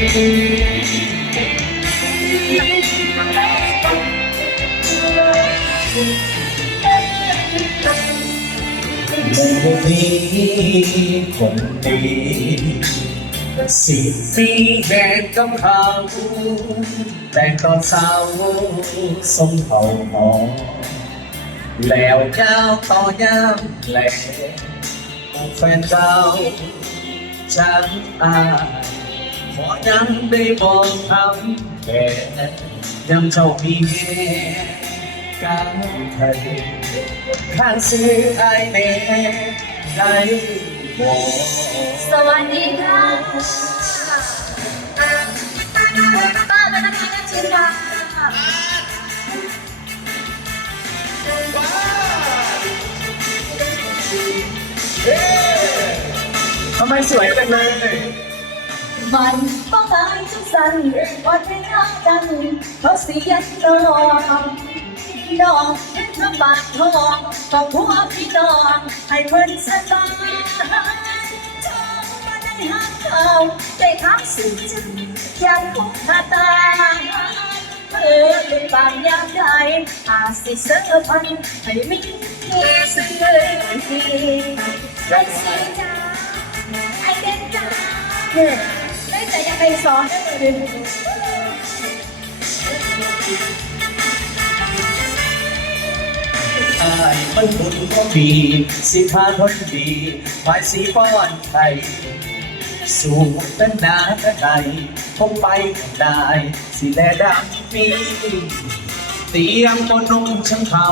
một vị thuận đi xin xin về trong hào. Đèn con sao sông hầu mò. Cao to nham, lẻ. Một phen cao ai? ขอยังได้บอกคำแค่ยังเจ้ามีเมกันไทยข้าซื้อไอเมได้บอกสวัสดีค่ะป้าเป็นนักเรียนชื่อว่าค่ะทำไมสวยจังเลย มันป้องกันทุกสันวันไม่รักกันเพราะเสียนองน้องเป็นพระบาททองของพวพี่ดองให้เพิ่นสบายชมมาได้หักเขาได้ทักสิ่งยังคงคาตาเออเป็นบางอย่างใดอาจสิเสื้อพันให้มีสิ่งเลยทันทีไอ้สิ่ใจ้ไอเด็กจ้า ได้ซ้อมได้เนบุญก็ดีสิทาทนดีหมายสีป้อไทยสูงเป็นนาใดพบไปได้สิแลดำมี เสียงคนนุ่งช่างเขา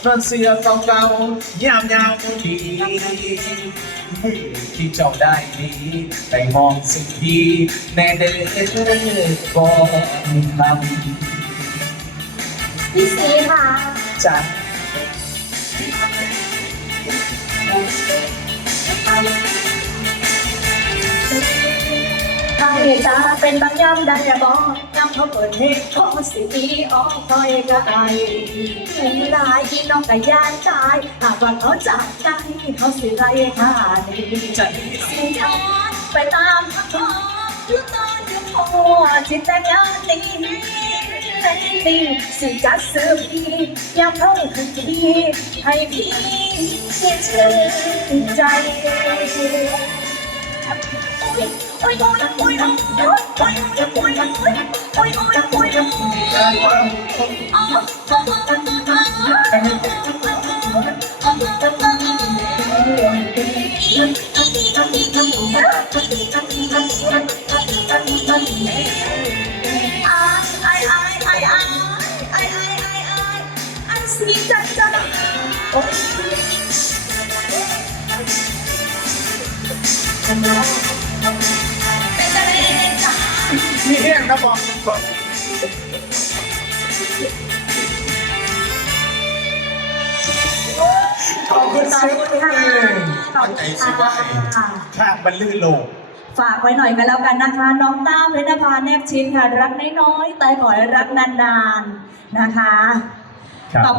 เพนเสื้อเก่าๆยามยาวดีที่เจ้าได้ดีแต่มองสิ่งดีแน่เด้อบอกคำพี่สีค่ะจ้ะทางเหตุจะเป็นบางย่ำดังอย่าบอก เขาเปิดเพลงเขาสิมีออกคอยกระไอถึงลายอีน้องกะยานตาย หากว่าเขาจากกันเขาสิไรหาดีจะสิทอนไปตามเขาทุกตอนทุกโพจิตแต่งานนี้แต่นี่สิจัดซื้อพี่ยามพิ่งคืนพี่ให้พี่เชื่อใจ Oh, เป็นอะไรจ้ะนี่เรียกนะบอกขอบคุณขอบซิคุณลค่ะขอบใจสิว่าค่ะข้างบรรลือโลกฝากไว้หน่อยกันแล้วกันนะคะ น้องต้าเพชรพาแนบชินค่ะ รักน้อยๆแต่ขอให้รักนานๆนะคะขอบคุณ